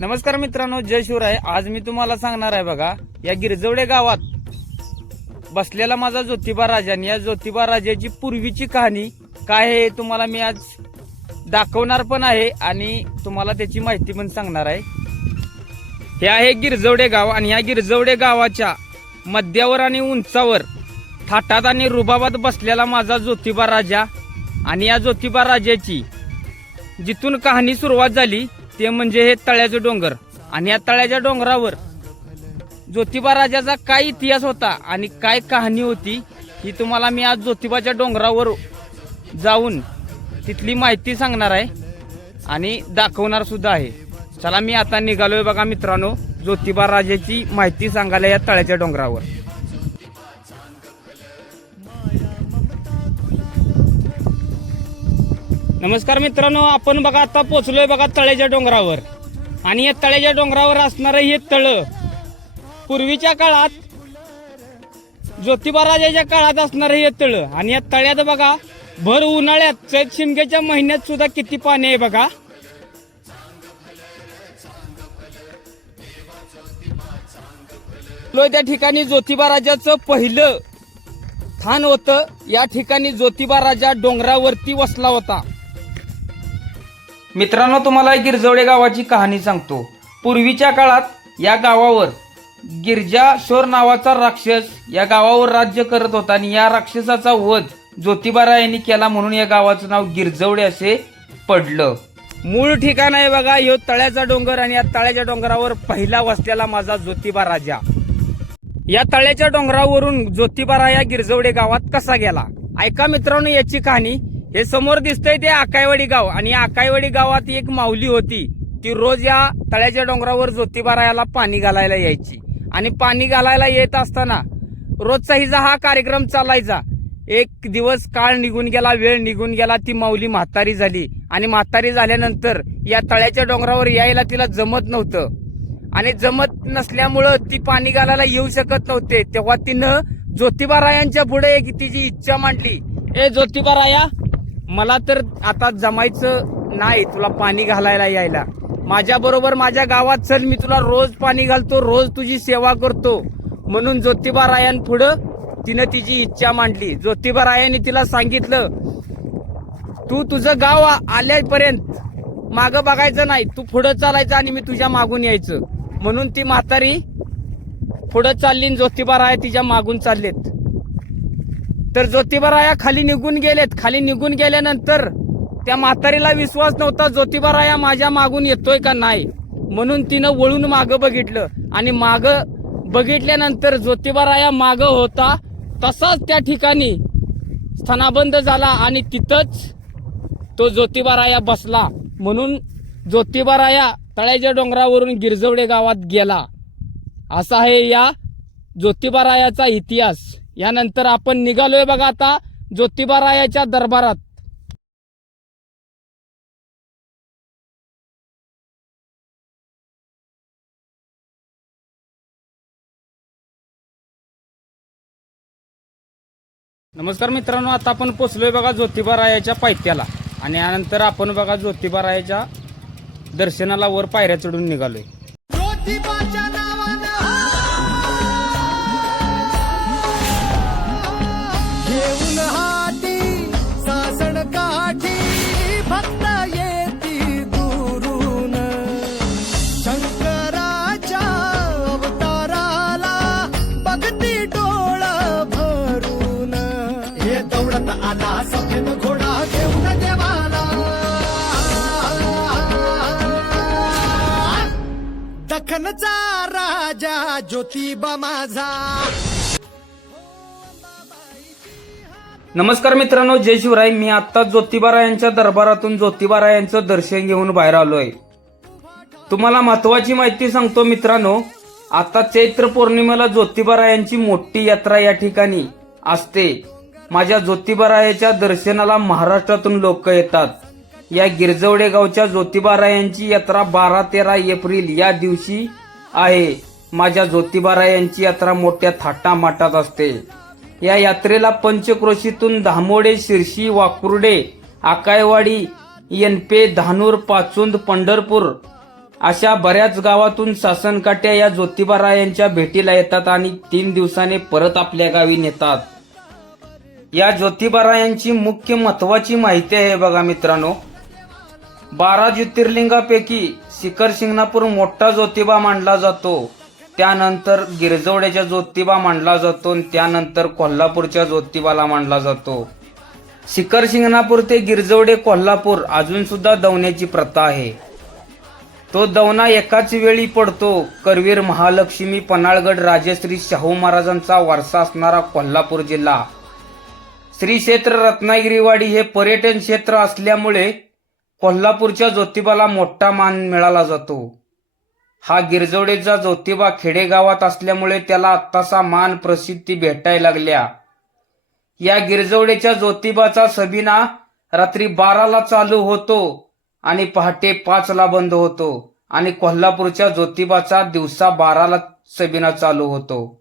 नमस्कार मित्रांनो, जय शिवराय. आज मी तुम्हाला सांगणार आहे बघा, या गिरजवडे गावात बसलेला माझा ज्योतिबा राजा आणि या ज्योतिबा राजाची पूर्वीची कहाणी काय आहे तुम्हाला मी आज दाखवणार पण आहे आणि तुम्हाला त्याची माहिती पण सांगणार आहे. हे आहे गिरजवडे गाव आणि या गिरजवडे गावाच्या मध्यावर आणि उंचावर थाटात आणि रुबाबात बसलेला माझा ज्योतिबा राजा आणि या ज्योतिबा राजाची जिथून कहाणी सुरुवात झाली ते म्हणजे हे तळ्याचे डोंगर. आणि या तळ्याच्या डोंगरावर ज्योतिबा राजाचा काय इतिहास होता आणि काय कहाणी होती ही तुम्हाला मी आज ज्योतिबाच्या डोंगरावर जाऊन तिथली माहिती सांगणार आहे आणि दाखवणार सुद्धा आहे. चला मी आता निघालोय बघा मित्रांनो, ज्योतिबा राजाची माहिती सांगायला या तळ्याच्या डोंगरावर. नमस्कार मित्रांनो, आपण बघा आता पोहोचलोय बघा तळ्याच्या डोंगरावर. आणि या तळ्याच्या डोंगरावर असणारं हे तळ पूर्वीच्या काळात ज्योतिबा राजाच्या काळात असणारं हे तळ. आणि या तळ्यात बघा भर उन्हाळ्यात चैत शिमग्याच्या महिन्यात सुद्धा किती पाणी आहे बघा. त्या ठिकाणी ज्योतिबा राजाचं पहिलं स्थान होतं. या ठिकाणी ज्योतिबा राजा डोंगरावरती वसला होता. मित्रांनो, तुम्हाला गिरजवडे गावाची कहाणी सांगतो. पूर्वीच्या काळात या गावावर गिरजाशोर नावाचा राक्षस या गावावर राज्य करत होता आणि या राक्षसाचा वध ज्योतिबा रायांनी केला म्हणून या गावाचं नाव गिरजवडे असे पडलं. मूळ ठिकाण आहे बघा ह्यो तळ्याचा डोंगर आणि या तळ्याच्या डोंगरावर पहिला वसलेला माझा ज्योतिबा राजा. या तळ्याच्या डोंगरावरून ज्योतिबा राया गिरजवडे गावात कसा गेला ऐका मित्रांनो याची कहाणी. हे समोर दिसतंय ते आकायवाडी गाव आणि या आकायवाडी गावात एक माऊली होती. ती रोज या तळ्याच्या डोंगरावर ज्योतिबा रायाला पाणी घालायला यायची आणि पाणी घालायला येत असताना रोजचा हिचा हा कार्यक्रम चालायचा. एक दिवस काळ निघून गेला, वेळ निघून गेला, ती माऊली म्हातारी झाली आणि म्हातारी झाल्यानंतर या तळ्याच्या डोंगरावर यायला तिला जमत नव्हतं आणि जमत नसल्यामुळं ती पाणी घालायला येऊ शकत नव्हते. तेव्हा तिनं ज्योतिबा रायांच्या पुढे एक तिची इच्छा मांडली, ए ज्योतिबा राया, मला तर आता जमायचं नाही तुला पाणी घालायला यायला, माझ्या बरोबर माझ्या गावात चल, मी तुला रोज पाणी घालतो, रोज तुझी सेवा करतो. म्हणून ज्योतिबा रायांपुढं तिनं तिची इच्छा मांडली. ज्योतिबा रायांनी तिला सांगितलं, तू तुझं गाव आल्यापर्यंत मागं बघायचं नाही, तू पुढं चालायचं आणि मी तुझ्या मागून यायचं. म्हणून ती म्हातारी पुढं चालली, ज्योतिबा राया तिच्या मागून चाललेत. तर ज्योतिबा राया खाली निघून गेलेत. खाली निघून गेल्यानंतर त्या म्हातारीला विश्वास नव्हता ज्योतिबा राया माझ्या मागून येतोय का नाही. म्हणून तिनं वळून मागं बघितलं आणि मागं बघितल्यानंतर ज्योतिबा राया मागं होता तसाच त्या ठिकाणी स्थानाबंद झाला आणि तिथंच तो ज्योतिबा राया बसला. म्हणून ज्योतिबा राया तळ्याच्या डोंगरावरून गिरजवडे गावात गेला. असा आहे या ज्योतिबा रायाचा इतिहास. यानंतर आपण निघालोय बघा आता ज्योतिबा रायाच्या दरबारात. नमस्कार मित्रांनो, आता आपण पोचलोय बघा ज्योतिबा रायाच्या पायथ्याला आणि यानंतर आपण बघा ज्योतिबा रायाच्या दर्शनाला वर पायऱ्या चढून निघालोय. घेऊन हाती सासण काठी भक्त येती दुरून, शंकराच्या अवताराला बघती डोळ भरून. हे दौडत आला सफेद घोडा घेऊन देवाला, दखनचा राजा ज्योतिबा माझा. नमस्कार मित्रांनो, जय शिवराय. मी आता ज्योतिबा रायांच्या दरबारातून ज्योतिबा रायांचं दर्शन घेऊन बाहेर आलोय. तुम्हाला महत्वाची माहिती सांगतो मित्रांनो, आता चैत्र पौर्णिमेला ज्योतिबा रायांची मोठी यात्रा या ठिकाणी असते. माझ्या ज्योतिबा रायाच्या दर्शनाला महाराष्ट्रातून लोक येतात. या गिरजवडे गावच्या ज्योतिबा रायांची यात्रा 12-13 एप्रिल या दिवशी आहे. माझ्या ज्योतिबा रायांची यात्रा मोठ्या थाटामाटात असते. या यात्रेला पंचक्रोशीतून धामोडे, शिरशी, वाकुर्डे, आकायवाडी, येनपे, धानूर, पाचुंद, पंढरपूर अशा बऱ्याच गावातून सासनकाठ्या या ज्योतिबारायांच्या भेटीला येतात आणि 3 दिवसाने परत आपल्या गावी नेतात. या ज्योतिबारायांची मुख्य महत्वाची माहिती आहे बघा मित्रांनो. 12 ज्योतिर्लिंगापैकी शिखर शिंगणापूर मोठा ज्योतिबा मानला जातो, त्यानंतर गिरजवड्याच्या ज्योतिबा मानला जातो आणि त्यानंतर कोल्हापूरच्या ज्योतिबाला मानला जातो. शिखर शिंगणापूर ते गिरजवडे कोल्हापूर अजून सुद्धा दवण्याची प्रथा आहे. तो दवना एकाच वेळी पडतो. करवीर, महालक्ष्मी, पन्हाळगड, राजश्री शाहू महाराजांचा वारसा असणारा कोल्हापूर जिल्हा. श्री क्षेत्र रत्नागिरीवाडी हे पर्यटन क्षेत्र असल्यामुळे कोल्हापूरच्या ज्योतिबाला मोठा मान मिळाला जातो. हा गिरजवडेचा ज्योतिबा खेडेगावात असल्यामुळे त्याला आत्तासा मान प्रसिद्धी भेटायला लागल्या. या गिरजवडेच्या ज्योतिबाचा सबिना रात्री 12ला चालू होतो आणि पहाटे 5ला बंद होतो आणि कोल्हापूरच्या ज्योतिबाचा दिवसा 12ला सबिना चालू होतो.